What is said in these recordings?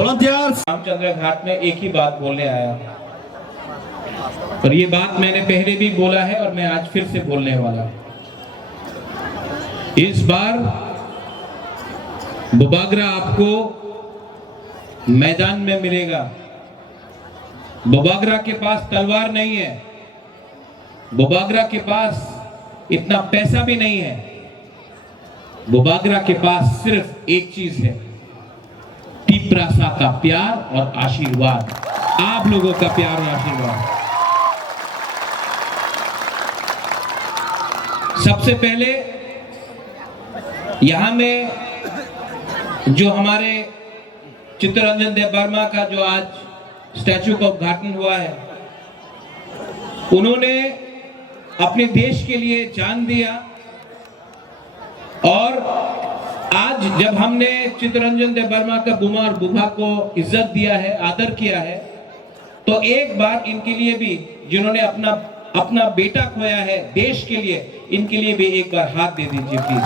रामचंद्र घाट में एक ही बात बोलने आया और ये बात मैंने पहले भी बोला है और मैं आज फिर से बोलने वाला हूं। इस बार बुबागरा आपको मैदान में मिलेगा। बुबागरा के पास तलवार नहीं है, बुबागरा के पास इतना पैसा भी नहीं है, बुबागरा के पास सिर्फ एक चीज है, तिपरासा का प्यार और आशीर्वाद, आप लोगों का प्यार और आशीर्वाद। सबसे पहले यहां में जो हमारे चित्तरंजन देव वर्मा का जो आज स्टैचू का उद्घाटन हुआ है, उन्होंने अपने देश के लिए जान दिया और आज जब हमने चित्तरंजन देव वर्मा का बुमा और बुभा को इज्जत दिया है, आदर किया है, तो एक बार इनके लिए भी, जिन्होंने अपना बेटा खोया है देश के लिए, इनके लिए भी एक बार हाथ दे दीजिए प्लीज।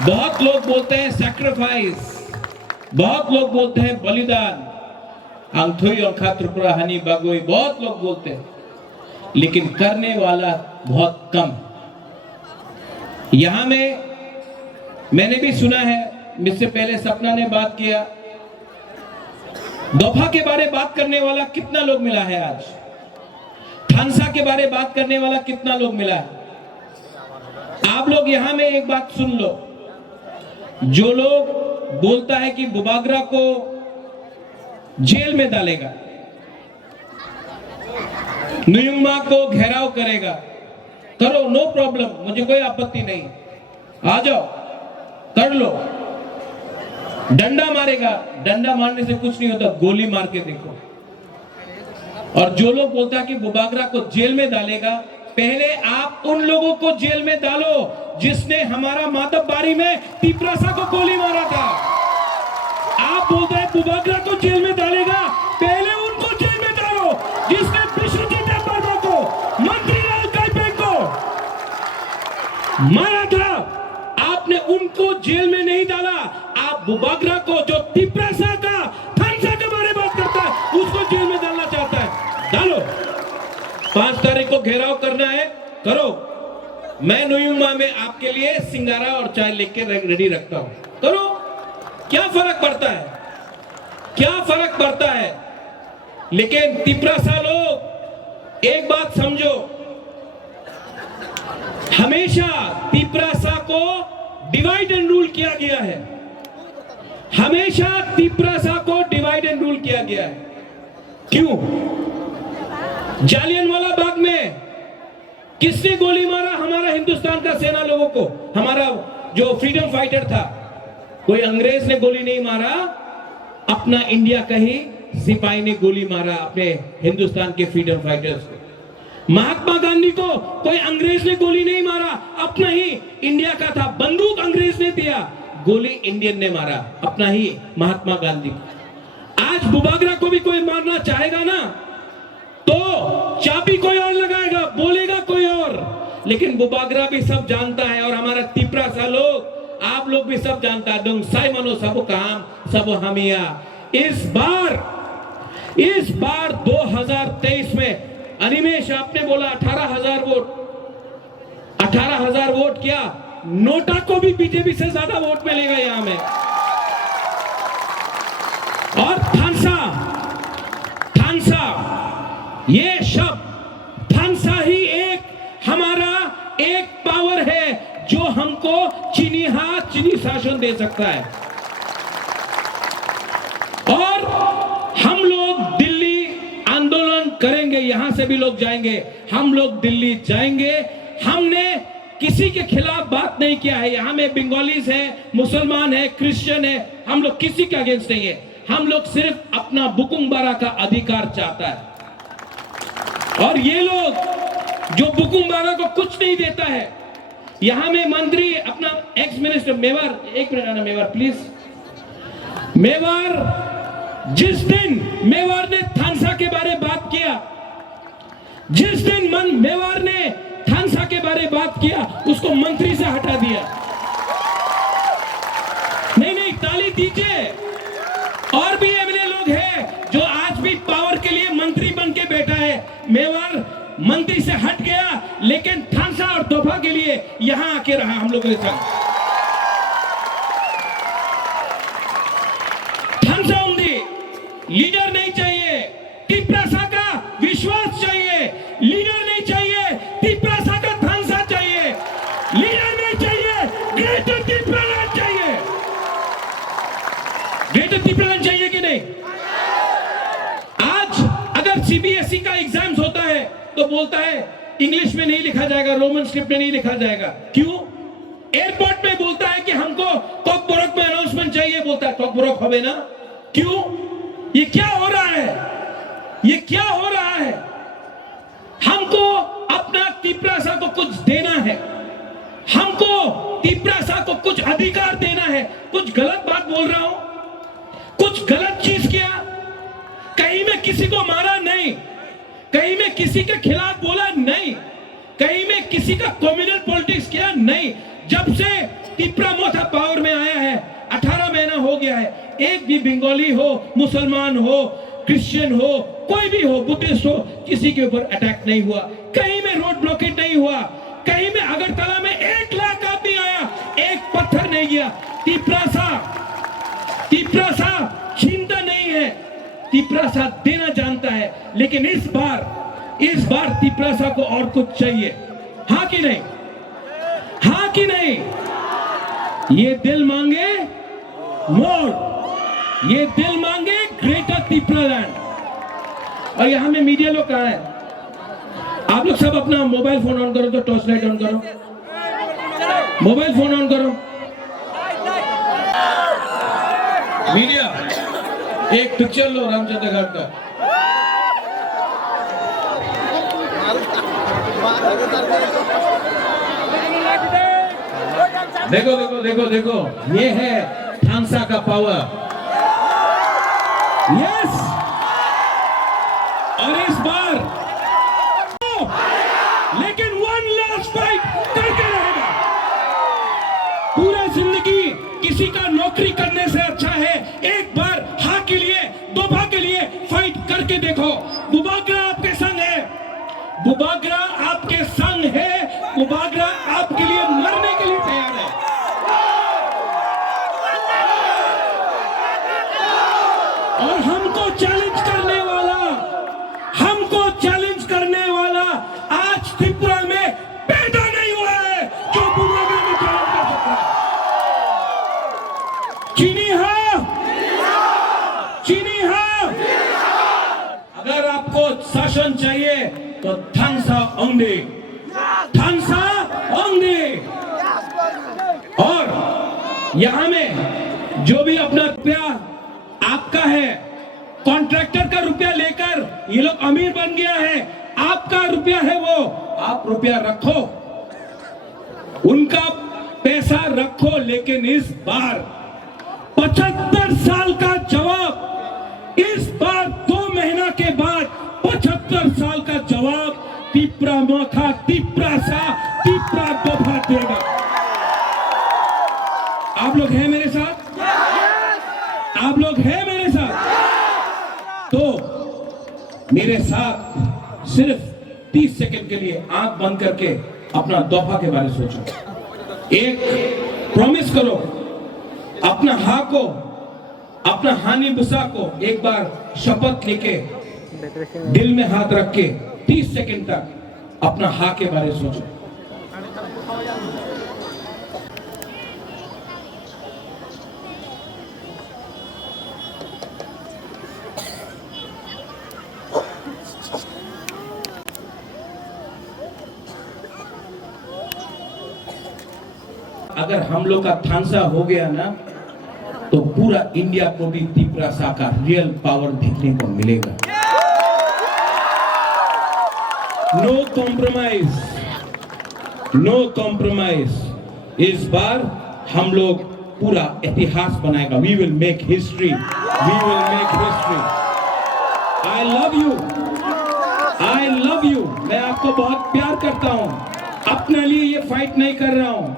बहुत लोग बोलते हैं सैक्रिफाइस, बहुत लोग बोलते हैं बलिदान, अंगथुई और खात्रुपुरा हनी बागोई, बहुत लोग बोलते हैं, लेकिन करने वाला बहुत कम। यहां में मैंने भी सुना है, मुझसे पहले सपना ने बात किया, दोफा के बारे बात करने वाला कितना लोग मिला है आज, थानसा के बारे बात करने वाला कितना लोग मिला है। आप लोग यहां में एक बात सुन लो, जो लोग बोलता है कि बुबागरा को जेल में डालेगा, नुयुमा को घेराव करेगा, करो, नो प्रॉब्लम, मुझे कोई आपत्ति नहीं, आ जाओ कर लो। डंडा मारेगा, डंडा मारने से कुछ नहीं होता, गोली मार के देखो। और जो लोग बोलता है कि बुबागरा को जेल में डालेगा, पहले आप उन लोगों को जेल में डालो जिसने हमारा मातब्बारी में तिपरासा को गोली मारा था। आप बोलते हैं बुबागरा को जेल में डालेगा, पहले उनको जेल में डालो जिसने विश्वजीत देव वर्मा को, मंत्री लाल काइपे को मारा था। आपने उनको जेल में नहीं डाला, आप बुबागरा को, जो तिपरासा का, थानसा के बारे में बात करता है, उसको जेल में डालना चाहता है, डालो। 5 तारीख को घेराव करना है, करो, मैं नुयुमा में आपके लिए सिंगारा और चाय लेके रेडी रखता हूं, करो। क्या फर्क पड़ता है, क्या फर्क पड़ता है। लेकिन तिपरासा लोग एक बात समझो, हमेशा तिपरासा को डिवाइड एंड रूल किया गया है, हमेशा तिपरासा को डिवाइड एंड रूल किया गया है। क्यों? जालियनवाला बाग में किसने गोली मारा हमारा हिंदुस्तान का सेना लोगों को, हमारा जो फ्रीडम फाइटर था, कोई अंग्रेज ने गोली नहीं मारा, अपना इंडिया का ही सिपाही ने गोली मारा अपने हिंदुस्तान के फ्रीडम फाइटर्स को। महात्मा गांधी को कोई अंग्रेज ने गोली नहीं मारा, अपना ही इंडिया का था, बंदूक अंग्रेज ने दिया, गोली इंडियन ने मारा, अपना ही महात्मा गांधी। आज बुबागरा को भी कोई मारना चाहेगा ना, तो चाबी कोई और लगाएगा, बोलेगा कोई और, लेकिन बुबागरा भी सब जानता है और हमारा तिपरासा लोग, आप लोग भी सब जानता है, डोंगसाई मनो सब काम सब हमिया। इस बार 2023 में अनिमेश आपने बोला 18,000 वोट, 18,000 वोट, क्या नोटा को भी बीजेपी से ज्यादा वोट मिलेगा यहां में। और थानसा, ये शब्द थानसा ही एक हमारा एक पावर है जो हमको चीनी शासन दे सकता है। और हम लोग दिल्ली आंदोलन करेंगे, यहां से भी लोग जाएंगे, हम लोग दिल्ली जाएंगे। हमने किसी के खिलाफ बात नहीं किया है, यहां में बंगालीज है, मुसलमान है, क्रिश्चियन है, हम लोग किसी के अगेंस्ट नहीं है, हम लोग सिर्फ अपना बुकुम्बारा का अधिकार चाहता है। और ये लोग जो बुकुम्बारा को कुछ नहीं देता है, यहां में मंत्री अपना एक्स मिनिस्टर मेवार, एक मिनट आना मेवार प्लीज, मेवार, जिस दिन मेवार ने थानसा के बारे बात किया, जिस दिन मेवार ने थानसा के बारे बात किया, उसको मंत्री से हटा दिया। नहीं, ताली दीजिए। मेवाड़ मंत्री से हट गया, लेकिन थांसा और दोफा के लिए यहां आके रहा हम लोगों के साथ। थांसा उंदी लीडर नहीं चाहिए, तिप्रासा का विश्वास चाहिए। लीडर नहीं चाहिए, तिप्रासा का थांसा चाहिए। लीडर नहीं चाहिए, ग्रेटर तिप्रालैंड चाहिए। ग्रेटर तिप्रालैंड चाहिए कि नहीं? आज अगर सीबीएसई का एग्जाम्स होता है तो बोलता है इंग्लिश में नहीं लिखा जाएगा, रोमन स्क्रिप्ट में नहीं लिखा जाएगा। क्यों? एयरपोर्ट में बोलता है कि हमको टॉकबोरक में अनाउंसमेंट चाहिए, बोलता है टॉकबोरक होवे ना। क्यों? ये क्या हो रहा है? ये क्या हो रहा है? हमको अपना तिप्रासा को कुछ देना है, हमको तिप्रासा को कुछ अधिकार देना है। कुछ गलत बात बोल रहा हूं? कुछ गलत चीज किया? कहीं में किसी को मारा नहीं, कहीं में किसी के खिलाफ बोला नहीं, कहीं में किसी का कम्युनल पॉलिटिक्स किया नहीं। जब से तिप्रामोथा पावर में आया है 18 महीना हो गया है, एक भी बंगाली हो, मुसलमान हो, क्रिश्चियन हो, कोई भी हो, बुद्धिस्ट हो, किसी के ऊपर अटैक नहीं हुआ। कहीं में रोड ब्लॉकेट नहीं हुआ, कहीं में अगरतला में 1 लाख आदमी आया, एक पत्थर नहीं गया। तिप्रासा छीनता नहीं है, तिप्रासा देना जानता है। लेकिन इस बार तिप्रासा को और कुछ चाहिए। हाँ कि नहीं? हाँ कि नहीं? ये दिल मांगे मोर, ये दिल मांगे ग्रेटर तिप्रालैंड। और यहां में मीडिया लोग कहां है? आप लोग सब अपना मोबाइल फोन ऑन करो, तो टॉर्च लाइट ऑन करो, मोबाइल फोन ऑन करो। मीडिया एक पिक्चर लो रामचंद्र घाट का। देखो देखो देखो देखो, ये है थांसा का पावर। यस, और इस बार लेकिन वन लास्ट फाइट करके रहेगा। पूरा जिंदगी किसी का नौकरी करने से अच्छा है एक बार हाँ के लिए, दोफा के लिए फाइट करके देखो। बुबागरा आपके संग है, बुबागरा आपके संग है, बुबागरा आपके लिए मरने के लिए तैयार है। और हमको चैलेंज करने वाला आज त्रिपुरा में पैदा नहीं हुआ है जो बुबागरा को चैलेंज कर सकता है। चीनी हाँ, चीनी हाँ। अगर आपको शासन चाहिए तो थांसा ओंगडे, थांसा ओंगडे। और यहां में जो भी अपना रुपया आपका है, कॉन्ट्रैक्टर का रुपया लेकर ये लोग अमीर बन गया है, आपका रुपया है वो, आप रुपया रखो, उनका पैसा रखो। लेकिन इस बार 75 साल का जवाब, इस बार 2 महीना के बाद 75 साल का जवाब तिप्रामोथा, तिप्रासा, तिप्रादोफा देगा। आप लोग हैं मेरे साथ? आप लोग हैं मेरे साथ? तो मेरे साथ सिर्फ 30 सेकंड के लिए आंख बंद करके अपना दोफा के बारे में सोचो। एक प्रॉमिस करो, अपना हाँ को, अपना हानि बुसा को एक बार शपथ लेके दिल में हाथ रख के 30 सेकंड तक अपना हाँ के बारे में सोचो। अगर हम लोग का थांसा हो गया ना, तो पूरा इंडिया को भी तिप्रासा का रियल पावर देखने को मिलेगा। No compromise, no compromise. इस बार हम लोग पूरा इतिहास बनाएगा। We will make history, we will make history. I love you, I love you. मैं आपको बहुत प्यार करता हूं, अपने लिए ये फाइट नहीं कर रहा हूं।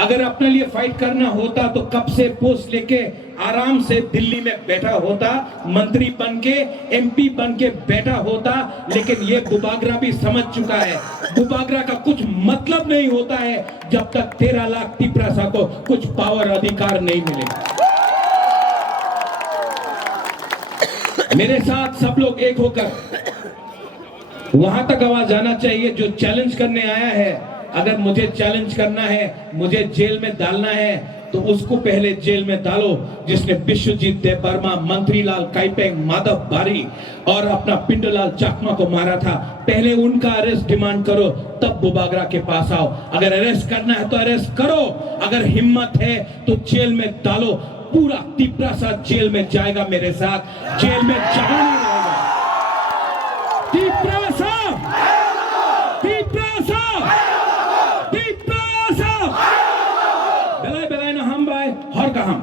अगर अपने लिए फाइट करना होता तो कब से पोस्ट लेके आराम से दिल्ली में बैठा होता, मंत्री बन के, एमपी बन के बैठा होता। लेकिन ये बुबागरा भी समझ चुका है, बुबागरा का कुछ मतलब नहीं होता है जब तक 13 लाख तिपरासा को कुछ पावर अधिकार नहीं मिले। मेरे साथ सब लोग एक होकर वहां तक आवाज आना चाहिए जो चैलेंज करने आया है। अगर मुझे चैलेंज करना है, मुझे जेल में डालना है, तो उसको पहले जेल में डालो जिसने विश्वजीत देबबर्मा, मंत्रीलाल काइपेंग, माधव बारी और अपना पिंडलाल चाकमा को मारा था। पहले उनका अरेस्ट डिमांड करो, तब बुबागरा के पास आओ। अगर अरेस्ट करना है तो अरेस्ट करो, अगर हिम्मत है तो जेल में डालो। पूरा तिपरासा जेल में जाएगा मेरे साथ, जेल में जगह नहीं रहेगा। तिपरासा, तिपरासा, तिपरासा, बेलाय बेलाय ना हम बाय हर का हम।